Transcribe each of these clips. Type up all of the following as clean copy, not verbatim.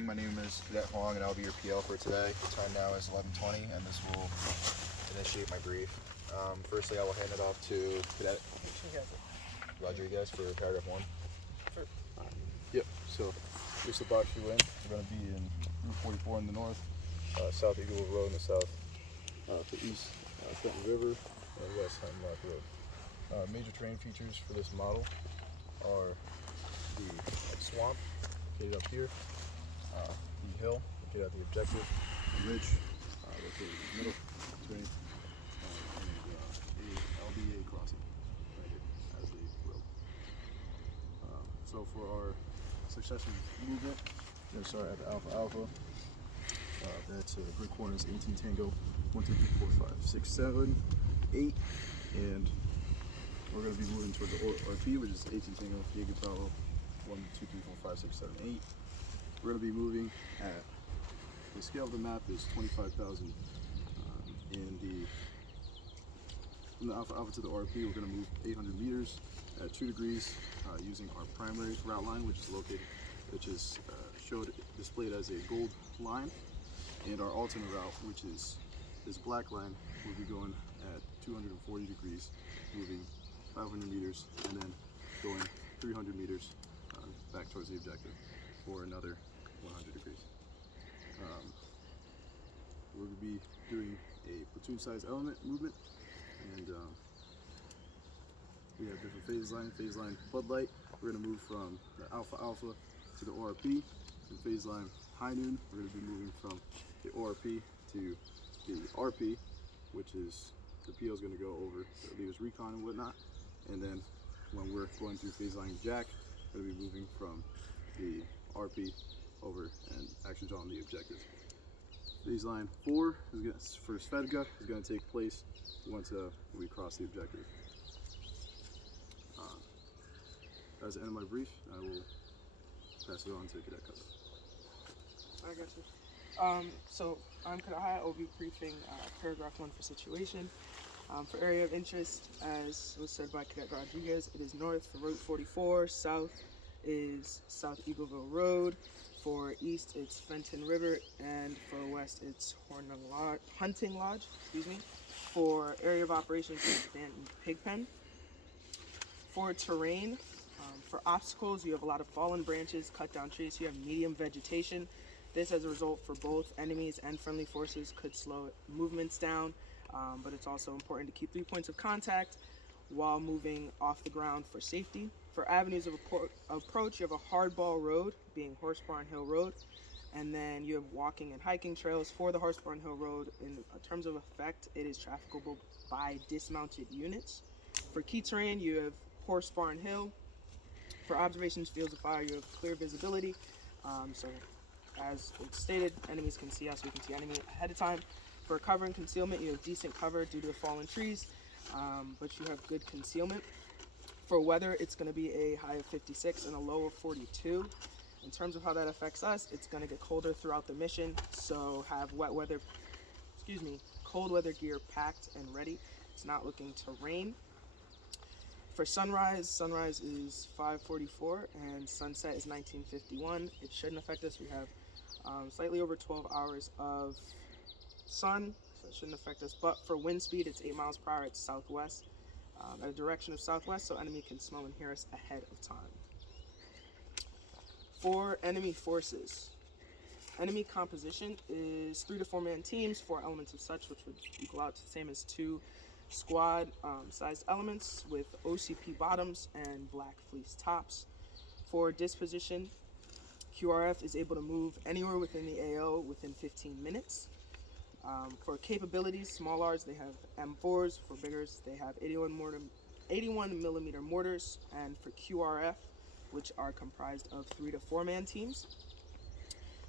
morning. My name is Cadet Huang, and I'll be your PL for today. The time now is 11:20, and this will initiate my brief. Firstly, I will hand it off to Cadet Rodriguez for paragraph 1. Sure. Yep, so here's the box you in. We're going to be in Route 44 in the north, South Eagle Road in the south, to east Clinton River, and west Hemlock Road. Major terrain features for this model are the swamp, located up here, the hill, located at the objective, the ridge, located in the middle, terrain, and a LBA crossing right here as a road. So for our succession movement, we're going to start at the Alpha Alpha. That's grid coordinates 18 Tango, 1, 2, 3, 4, 5, 6, 7, 8, and we're going to be moving toward the RP, which is 18 Tango, Jacob Bravo, 1, 2, 3, 4, 5, 6, 7, 8. We're going to be moving at the scale of the map is 25,000. From the Alpha Alpha to the RP, we're going to move 800 meters at 2 degrees using our primary route line, which is displayed as a gold line, and our alternate route, which is this black line, will be going at 240 degrees, moving 500 meters, and then going 300 meters back towards the objective for another 100 degrees. We're going to be doing a platoon-sized element movement, and we have different phase line. Phase line floodlight, we're going to move from the Alpha Alpha to the ORP. And phase line high noon, we're going to be moving from the ORP to the RP, which is the PO is going to go over the leader's recon and whatnot. And then when we're going through phase line Jack, we're going to be moving from the RP over and actions on the objective. Phase line 4 for Svedka is going to take place once we cross the objective. That's the end of my brief. I will pass it on to Cadet Cutler. I got you. So I'm Cadet High. I'll be briefing paragraph 1 for situation. For area of interest, as was said by Cadet Rodriguez, it is north for Route 44, south is South Eagleville Road, for east it's Fenton River, and for west it's Hunting Lodge, For area of operations, it's Stanton Pigpen. For terrain, for obstacles, you have a lot of fallen branches, cut down trees, you have medium vegetation. This, as a result, for both enemies and friendly forces, could slow movements down, but it's also important to keep 3 points of contact while moving off the ground for safety. For avenues of approach, you have a hardball road, being Horse Barn Hill Road, and then you have walking and hiking trails. For the Horse Barn Hill Road, in terms of effect, it is trafficable by dismounted units. For key terrain, you have Horse Barn Hill. For observations, fields of fire, you have clear visibility. So, as it's stated, enemies can see us, we can see enemy ahead of time. For cover and concealment, you have decent cover due to the fallen trees, but you have good concealment. For weather, it's going to be a high of 56 and a low of 42. In terms of how that affects us, it's going to get colder throughout the mission, so have cold weather gear packed and ready. It's not looking to rain. For sunrise is 5:44 and sunset is 19:51. It shouldn't affect us. We have slightly over 12 hours of sun, so it shouldn't affect us. But for wind speed, it's 8 miles per hour. It's southwest, at a direction of southwest, so enemy can smell and hear us ahead of time. For enemy forces, enemy composition is 3 to 4 man teams, 4 elements of such, which would equal out to the same as 2 squad sized elements with OCP bottoms and black fleece tops. For disposition, QRF is able to move anywhere within the AO within 15 minutes. For capabilities, small R's, they have M4s. For biggers, they have 81 millimeter mortars. And for QRF, which are comprised of 3 to 4 man teams,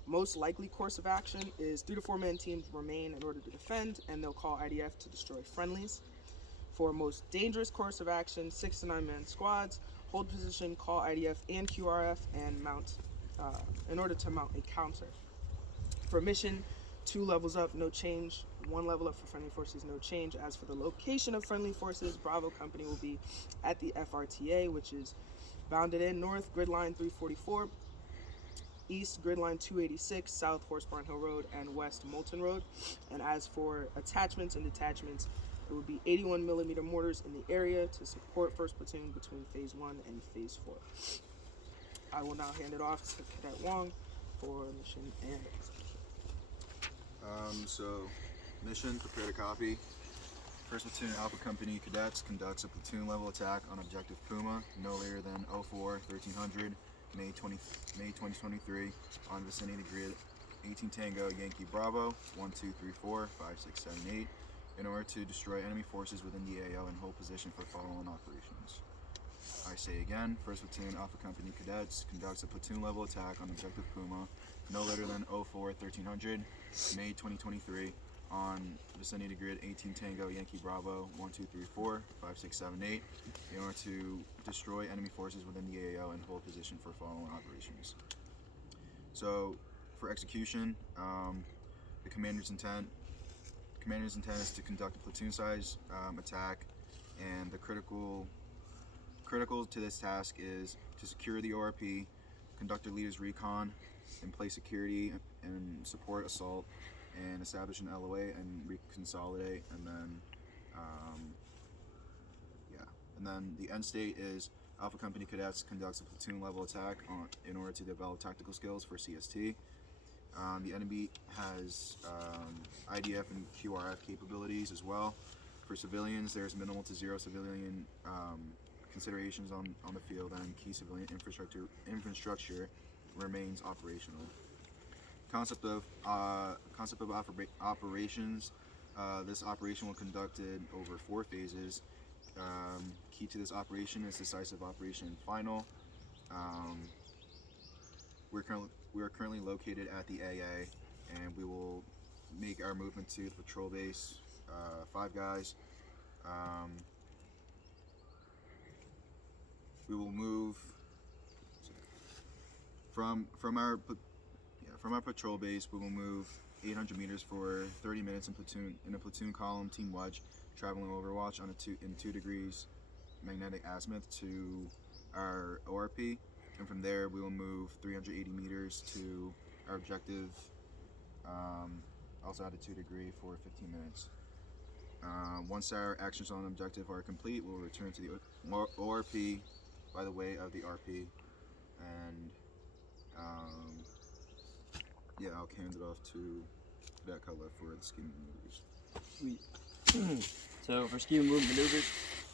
most likely course of action is 3 to 4 man teams remain in order to defend, and they'll call IDF to destroy friendlies. For most dangerous course of action, 6 to 9 man squads hold position, call IDF and QRF, and mount in order to mount a counter. For mission, 2 levels up, no change. 1 level up for friendly forces, no change. As for the location of friendly forces, Bravo Company will be at the FRTA, which is bounded in north, grid line 344. east grid line 286, south Horse Barn Hill Road, and west Moulton Road. And as for attachments and detachments, it would be 81mm mortars in the area to support 1st Platoon between Phase 1 and Phase 4. I will now hand it off to Cadet Wong for mission and execution. So, mission, prepare to copy. 1st Platoon Alpha Company Cadets conducts a platoon level attack on Objective Puma no later than 04-1300 May 2023 on vicinity grid 18 Tango Yankee Bravo 1, 2, 3, 4, 5, 6, 7, 8 in order to destroy enemy forces within the AO and hold position for following operations. I say again, 1st Platoon Alpha Company Cadets conducts a platoon level attack on Objective Puma no later than 04-1300 May 2023 on vicinity grid 18 Tango Yankee Bravo 1, 2, 3, 4, 5, 6, 7, 8 in order to destroy enemy forces within the AO and hold position for following operations. So for execution, the commander's intent is to conduct a platoon size attack, and the critical to this task is to secure the ORP, conduct a leader's recon, and place security and support assault, and establish an LOA and reconsolidate, and then and then the end state is Alpha Company Cadets conducts a platoon level attack in order to develop tactical skills for CST. The enemy has IDF and QRF capabilities as well. For civilians, there's minimal to zero civilian considerations on the field, and key civilian infrastructure remains operational. Concept of operations. This operation will be conducted over 4 phases. Key to this operation is decisive operation and final. We are currently located at the AA, and we will make our movement to the patrol base. 5 guys. We will move from our patrol base. We will move 800 meters for 30 minutes in a platoon column team wedge, traveling Overwatch on in 2 degrees magnetic azimuth to our ORP, and from there we will move 380 meters to our objective, also at a 2 degree for 15 minutes. Once our actions on objective are complete, we'll return to the ORP by the way of the RP, and I'll hand it off to Cadet Cutler for the scheme maneuvers. Sweet. So for scheme move maneuvers,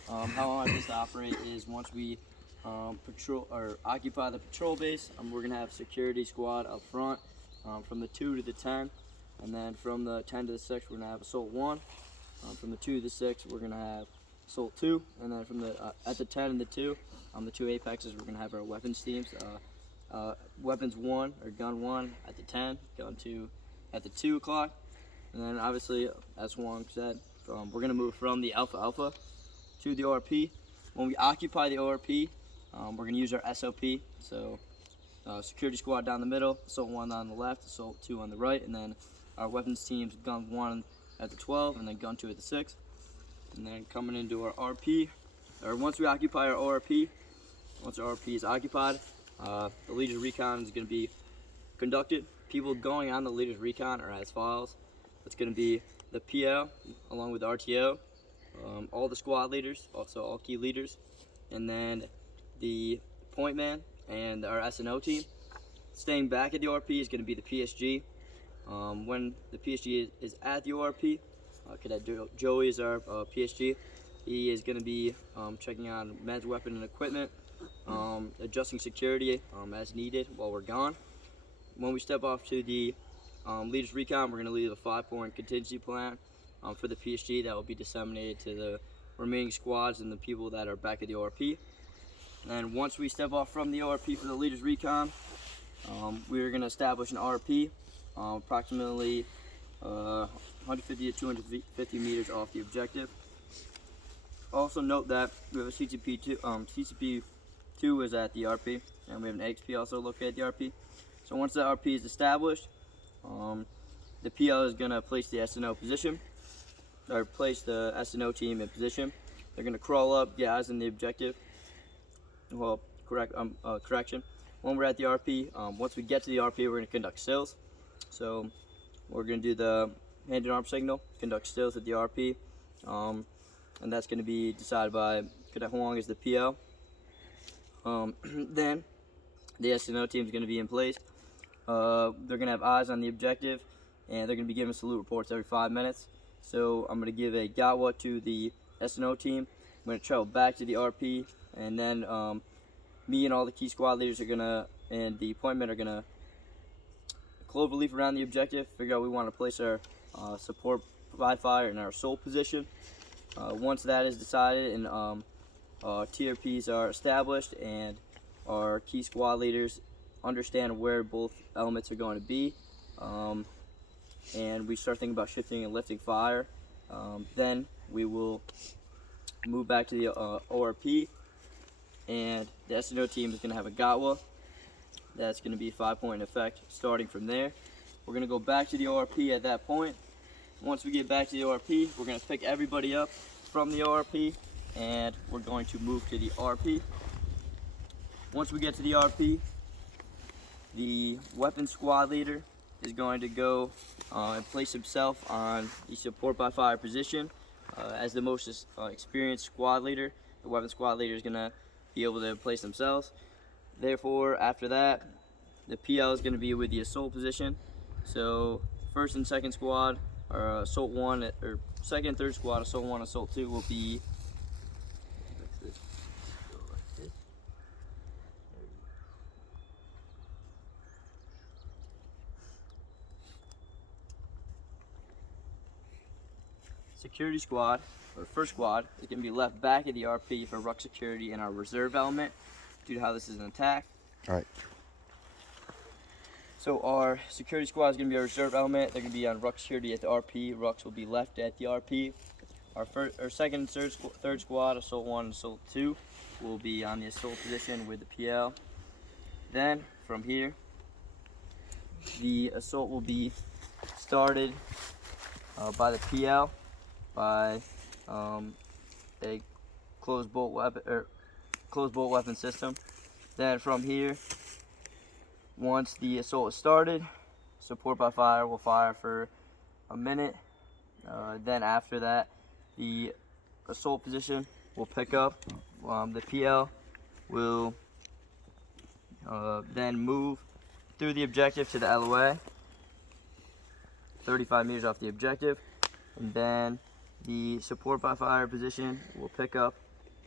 how I want this to operate is once we patrol or occupy the patrol base, we're gonna have security squad up front from the 2 to the 10, and then from the 10 to the 6 we're gonna have assault 1. From the 2 to the 6 we're gonna have assault 2, and then from the at the 10 and the 2, the 2 apexes, we're gonna have our weapons teams. Weapons 1 or gun 1 at the 10, gun 2 at the 2 o'clock, and then obviously, as Wong said, we're gonna move from the Alpha to the ORP. When we occupy the ORP, we're gonna use our SOP. So security squad down the middle, assault 1 on the left, assault 2 on the right, and then our weapons teams, gun 1 at the 12, and then gun 2 at the 6. And then coming into our RP, or once we occupy our ORP, once our RP is occupied, the leader's recon is going to be conducted. People going on the leader's recon are as follows. It's going to be the PO along with the RTO, all the squad leaders, also all key leaders, and then the point man and our SNO team. Staying back at the ORP is going to be the PSG. When the PSG is at the ORP, Cadet Joey is our PSG. He is going to be checking on meds, weapon, and equipment, adjusting security as needed while we're gone. When we step off to the leaders recon, we're going to leave a 5-point contingency plan for the PSG that will be disseminated to the remaining squads and the people that are back at the ORP. And once we step off from the ORP for the leaders recon, we're going to establish an RP approximately 150 to 250 meters off the objective. Also note that we have a CCP2. CCP2 is at the RP, and we have an XP also located at the RP. So once the RP is established, the PL is going to place the SNO position, or place the SNO team in position. They're going to crawl up, get eyes on the objective. Well, correction. when we're at the RP, once we get to the RP, we're going to conduct stills. So we're going to do the hand and arm signal, conduct stills at the RP, and that's going to be decided by Cadet Huang as the PO. Then the S&O team is going to be in place. They're going to have eyes on the objective, and they're going to be giving salute reports every 5 minutes. So I'm going to give a Gawa to the S&O team. I'm going to travel back to the RP, and then me and all the key squad leaders are going to, and the appointment are going to clover leaf around the objective, figure out where we want to place our support by fire in our assault position. Once that is decided and TRPs are established and our key squad leaders understand where both elements are going to be, and we start thinking about shifting and lifting fire, then we will move back to the ORP, and the S&O team is going to have a GATWA. That's going to be 5-point effect starting from there. We're going to go back to the ORP at that point. Once we get back to the ORP, we're going to pick everybody up from the ORP, and we're going to move to the RP. Once we get to the RP, the weapons squad leader is going to go and place himself on the support by fire position. As the most experienced squad leader, the weapons squad leader is going to be able to place themselves. Therefore, after that, the PL is going to be with the assault position. So, first and second squad, or assault 1, or second and third squad, assault 1, assault 2 will be security squad, or first squad, is going to be left back at the RP for ruck security in our reserve element due to how this is an attack. All right. So our security squad is going to be our reserve element. They're going to be on ruck security at the RP. Rucks will be left at the RP. Our second and third squad, assault 1 and assault 2, will be on the assault position with the PL. Then from here, the assault will be started by the PL by a closed bolt weapon system. Then from here, once the assault is started, support by fire will fire for a minute. Then after that, the assault position will pick up. The PL will then move through the objective to the LOA, 35 meters off the objective, and then the support by fire position will pick up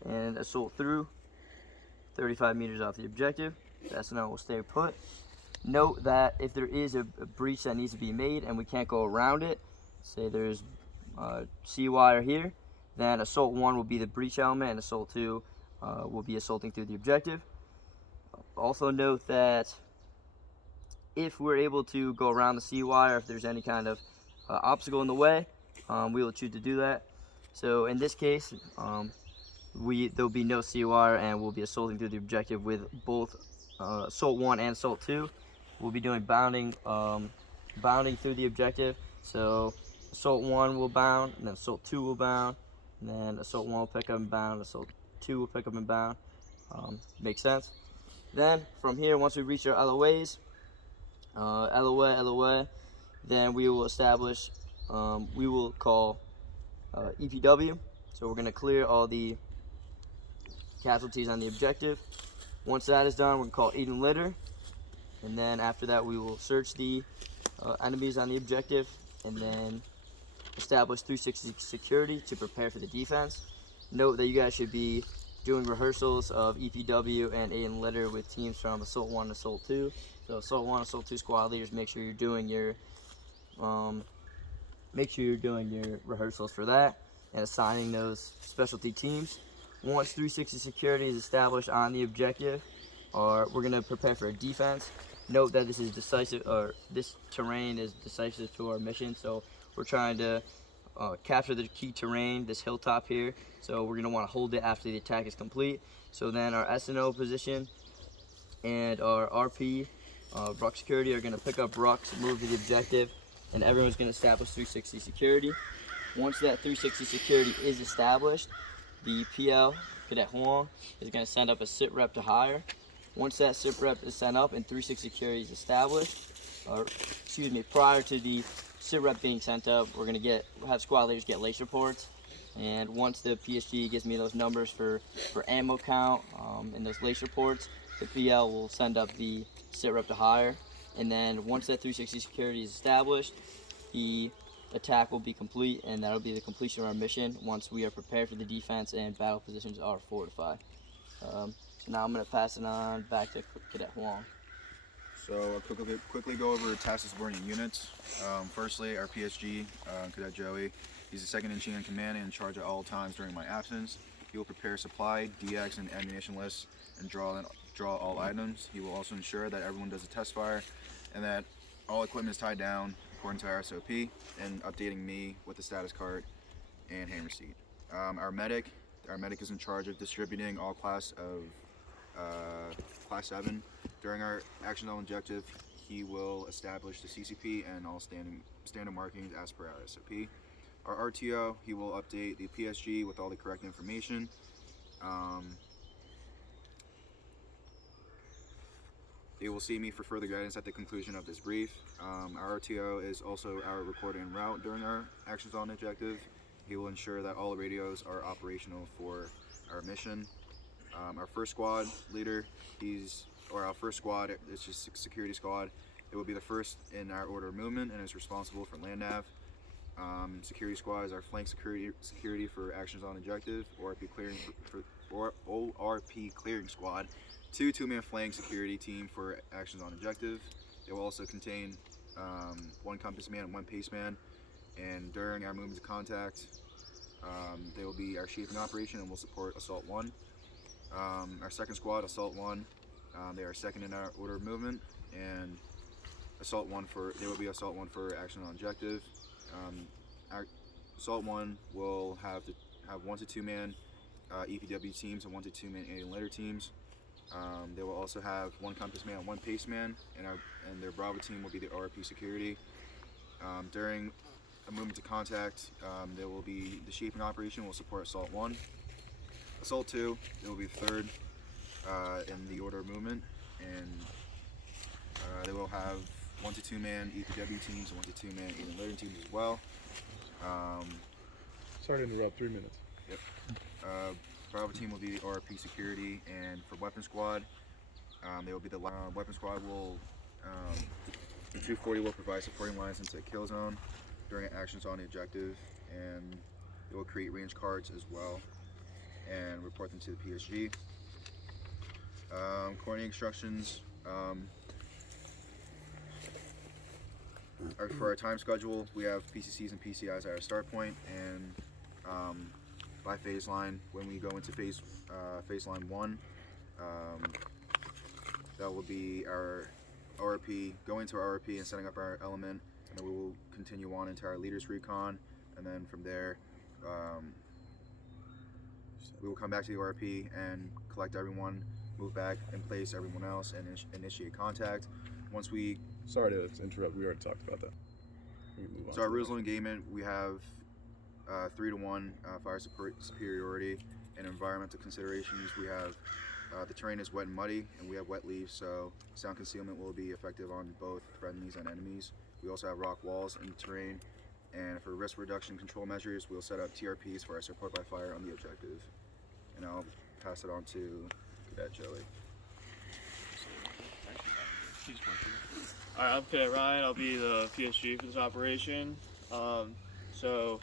and assault through 35 meters off the objective. The S&O will stay put. Note that if there is a breach that needs to be made and we can't go around it, say there's C wire here, then assault 1 will be the breach element and assault 2 will be assaulting through the objective. Also note that if we're able to go around the C wire, if there's any kind of obstacle in the way, we will choose to do that. So in this case, there'll be no C wire and we'll be assaulting through the objective with both assault 1 and assault 2. We'll be doing bounding through the objective. So assault 1 will bound, and then assault 2 will bound, and then assault 1 will pick up and bound, assault 2 will pick up and bound. Makes sense. Then from here, once we reach our LOAs, LOA, then we will establish, we will call EPW. So we're going to clear all the casualties on the objective. Once that is done, we're going to call aid and litter. And then after that, we will search the enemies on the objective and then establish 360 security to prepare for the defense. Note that you guys should be doing rehearsals of EPW and aid and litter with teams from assault 1 and assault 2. So assault 1, assault 2 squad leaders, make sure you're doing your rehearsals for that and assigning those specialty teams. Once 360 security is established on the objective, we're going to prepare for a defense. Note that this is decisive, or this terrain is decisive to our mission. So we're trying to capture the key terrain, this hilltop here. So we're going to want to hold it after the attack is complete. So then our S&O position and our RP, ruck security, are going to pick up rucks, move to the objective, and everyone's going to establish 360 security. Once that 360 security is established, the PL, Cadet Huang, is going to send up a sit rep to hire. Once that SIP rep is sent up and 360 security is established, prior to the SIP rep being sent up, we're going to have squad leaders get lace reports. And once the PSG gives me those numbers for ammo count and those lace reports, the PL will send up the SIT rep to hire. And then once that 360 security is established, the attack will be complete, and that'll be the completion of our mission once we are prepared for the defense and battle positions are fortified. So now I'm going to pass it on back to Cadet Huang. So I'll quickly go over task subordinate units. Firstly, our PSG, Cadet Joey. He's the second in chain in command and in charge at all times during my absence. He will prepare supply, DX, and ammunition lists and draw all items. He will also ensure that everyone does a test fire and that all equipment is tied down according to our SOP, and updating me with the status card and hand receipt. Our medic is in charge of distributing all class 7. During our action zone objective, he will establish the CCP and all standard markings as per our SOP. Our RTO, he will update the PSG with all the correct information. They will see me for further guidance at the conclusion of this brief. Our RTO is also our recorder en route during our actions on objective. He will ensure that all radios are operational for our mission. Our first squad leader, our first squad, it's just security squad. It will be the first in our order of movement and is responsible for land nav. Security squad is our flank security for actions on objective. ORP clearing squad, 2-man flank security team for actions on objective. It will also contain 1 compass man and 1 pace man. And during our movement to contact, they will be our shaping operation and will support Assault 1. Our second squad, Assault 1, they are second in our order of movement, and they will be Assault 1 for action on objective. Our Assault 1 will have 1 to 2 man EPW teams and 1 to 2 man alien litter teams. They will also have 1 compass man and 1 pace man, and their Bravo team will be the ORP security. During a movement to contact, there will be the shaping operation will support Assault 1. Assault 2, it will be third in the order of movement, and they will have 1 to 2 man EPW teams and 1 to 2 man alien litter teams as well. Sorry to interrupt, 3 minutes. Yep. Bravo team will be the ORP security, and for weapon squad, they will be the weapon squad will 240 will provide supporting lines into a kill zone during actions on the objective, and it will create range cards as well and report them to the PSG. Coordinating instructions. For our time schedule, we have PCCs and PCIs at our start point, and by phase line, when we go into phase line 1, that will be our ORP, going to our ORP and setting up our element, and then we will continue on into our leaders recon, and then from there we will come back to the ORP and collect everyone, move back and place everyone else, and initiate contact. Once we... Sorry to interrupt, we already talked about that. We can move on. So our rules of engagement, we have 3-to-1 fire superiority, and environmental considerations. We have the terrain is wet and muddy, and we have wet leaves, so sound concealment will be effective on both friendlies and enemies. We also have rock walls in the terrain, and for risk reduction control measures, we'll set up TRPs for our support by fire on the objective. And I'll pass it on to Cadet Joey. Alright, I'm Cadet Ryan. I'll be the PSG for this operation. So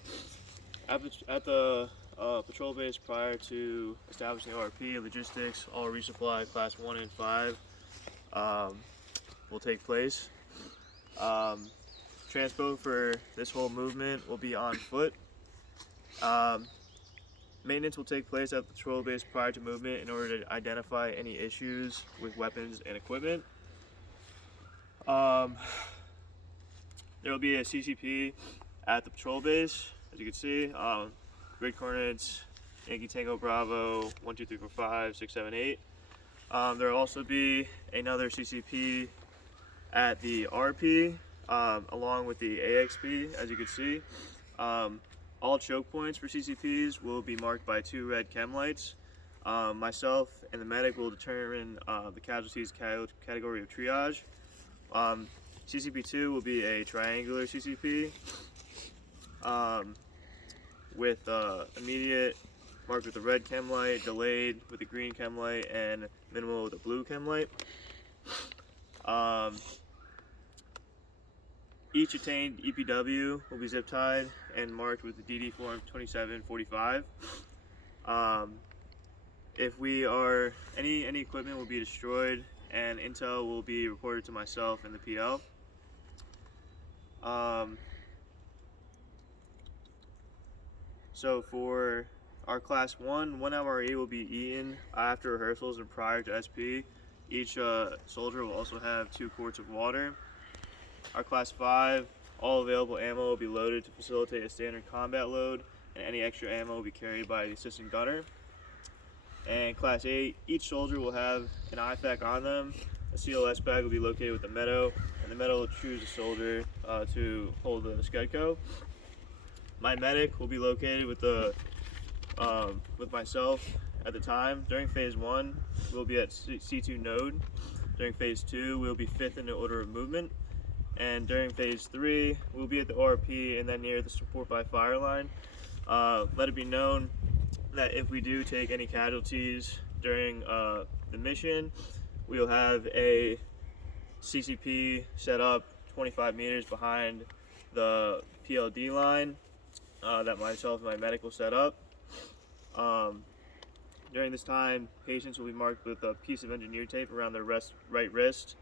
at the patrol base prior to establishing ORP, logistics, all resupply class 1 and 5 will take place. Transpo for this whole movement will be on foot. Maintenance will take place at the patrol base prior to movement in order to identify any issues with weapons and equipment. There will be a CCP at the patrol base, as you can see. Grid coordinates, Yankee Tango Bravo, 1, 2, 3, 4, 5, 6, 7, 8. There will also be another CCP at the RP, along with the AXP, as you can see. All choke points for CCPs will be marked by 2 red chem lights. Myself and the medic will determine the casualties category of triage. CCP2 will be a triangular CCP with immediate marked with the red chem light, delayed with the green chem light, and minimal with the blue chem light. Each attained EPW will be zip tied and marked with the DD form 2745. If we are any equipment will be destroyed, and intel will be reported to myself and the PL. So for our class 1 MRE will be eaten after rehearsals and prior to SP. Each soldier will also have 2 quarts of water. Our class 5, all available ammo will be loaded to facilitate a standard combat load, and any extra ammo will be carried by the assistant gunner. And class 8, each soldier will have an IFAC on them. A CLS bag will be located with the meadow, and the meadow will choose a soldier to hold the Skedco. My medic will be located with myself at the time. During phase 1, we'll be at C2 node. During phase 2, we'll be 5th in the order of movement. And during phase 3, we'll be at the ORP and then near the support by fire line. Let it be known that if we do take any casualties during the mission, we'll have a CCP set up 25 meters behind the PLD line that myself and my medic will set up. During this time, patients will be marked with a piece of engineered tape around their right wrist,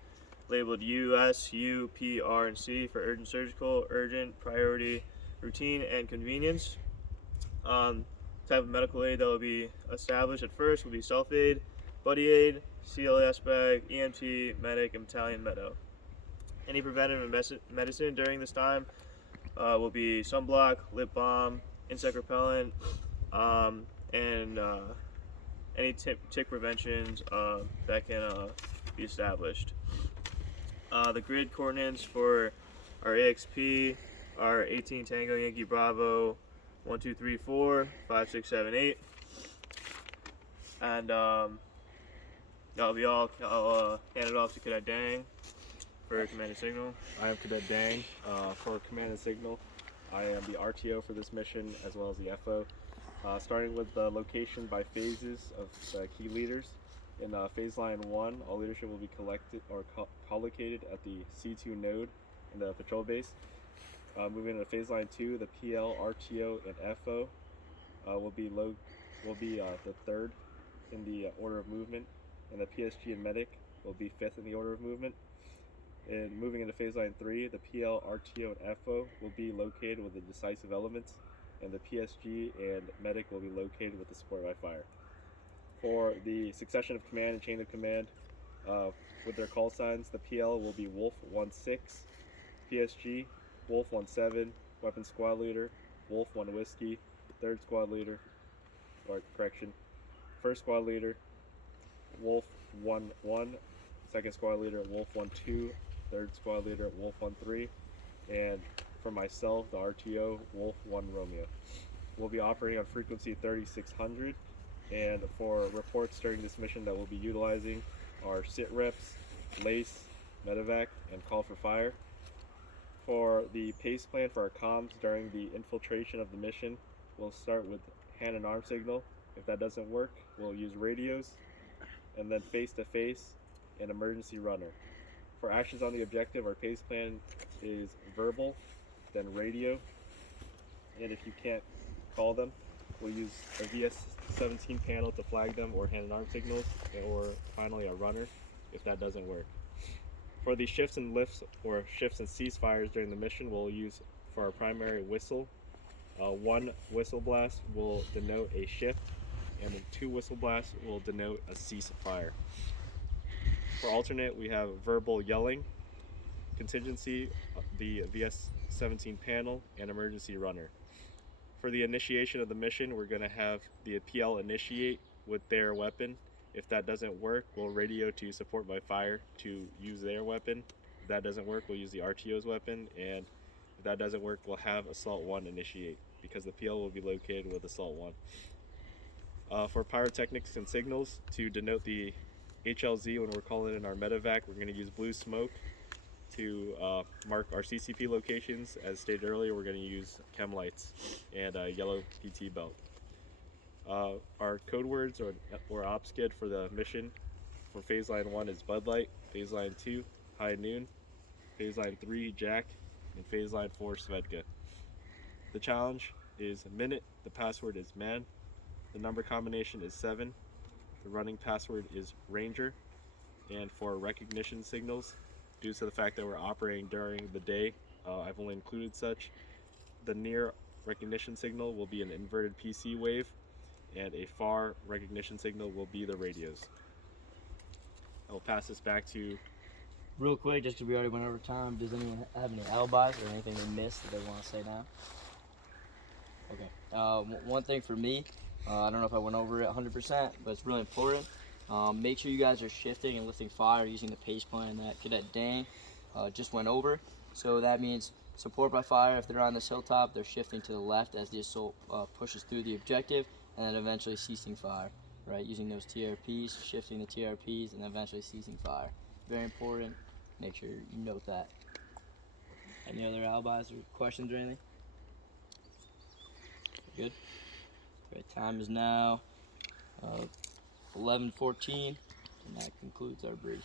labeled US, U, P, R, and C for urgent surgical, urgent, priority, routine, and convenience. Type of medical aid that will be established at first will be self-aid, buddy aid, CLS bag, EMT, medic, and battalion meadow. Any preventative medicine during this time will be sunblock, lip balm, insect repellent, and any tick preventions that can be established. The grid coordinates for our AXP are 18 Tango Yankee Bravo 1, 2, 3, 4, 5, 6, 7, 8, and that'll be all. I'll hand it off to Cadet Dang for command and signal. I am Cadet Dang. For command and signal, I am the RTO for this mission as well as the FO. Starting with the location by phases of the key leaders. In phase line 1, all leadership will be collected or collocated at the C2 node in the patrol base. Moving into phase line 2, the PL, RTO, and FO will be the third in the order of movement, and the PSG and medic will be 5th in the order of movement. And moving into phase line 3, the PL, RTO, and FO will be located with the decisive elements, and the PSG and medic will be located with the support by fire. For the succession of command and chain of command, with their call signs, the PL will be Wolf 1-6, PSG, Wolf 1-7, weapon squad leader, Wolf 1 Whiskey, third squad leader, or correction, first squad leader, Wolf 1-1, second squad leader, Wolf 1-2, third squad leader, Wolf 1-3, and for myself, the RTO, Wolf 1 Romeo. We'll be operating on frequency 3600, and for reports during this mission that we'll be utilizing are sit reps, lace, medevac, and call for fire. For the pace plan for our comms during the infiltration of the mission, we'll start with hand and arm signal. If that doesn't work, we'll use radios, and then face-to-face and emergency runner. For actions on the objective, our pace plan is verbal, then radio, and if you can't call them, we'll use a VS-17 panel to flag them, or hand and arm signals, or finally a runner if that doesn't work. For the shifts and lifts or shifts and ceasefires during the mission, we'll use for our primary whistle. 1 whistle blast will denote a shift, and 2 whistle blasts will denote a ceasefire. For alternate, we have verbal yelling, contingency, the VS-17 panel, and emergency runner. For the initiation of the mission, we're going to have the PL initiate with their weapon. If that doesn't work, we'll radio to support by fire to use their weapon. If that doesn't work, we'll use the RTO's weapon, and if that doesn't work, we'll have Assault 1 initiate, because the PL will be located with Assault 1. For pyrotechnics and signals, to denote the HLZ when we're calling in our medevac, we're going to use blue smoke. To mark our CCP locations, as stated earlier, we're going to use chem lights and a yellow PT belt. Our code words or OPSKID for the mission for phase line 1 is Bud Light, phase line 2 High Noon, phase line 3 Jack, and phase line 4 Svedka. The challenge is a minute, the password is man, the number combination is 7, the running password is Ranger, and for recognition signals, due to the fact that we're operating during the day, I've only included such. The near recognition signal will be an inverted PC wave, and a far recognition signal will be the radios. I will pass this back to. Real quick, just because we already went over time, does anyone have any alibis or anything they missed that they want to say now? Okay. One thing for me, I don't know if I went over it 100%, but it's really important. Make sure you guys are shifting and lifting fire using the pace plan that Cadet Dane just went over. So that means support by fire. If they're on this hilltop, they're shifting to the left as the assault pushes through the objective, and then eventually ceasing fire, right? Using those TRPs, shifting the TRPs, and eventually ceasing fire. Very important. Make sure you note that. Any other alibis or questions or anything? Good. Okay, time is now 11:14, and that concludes our brief.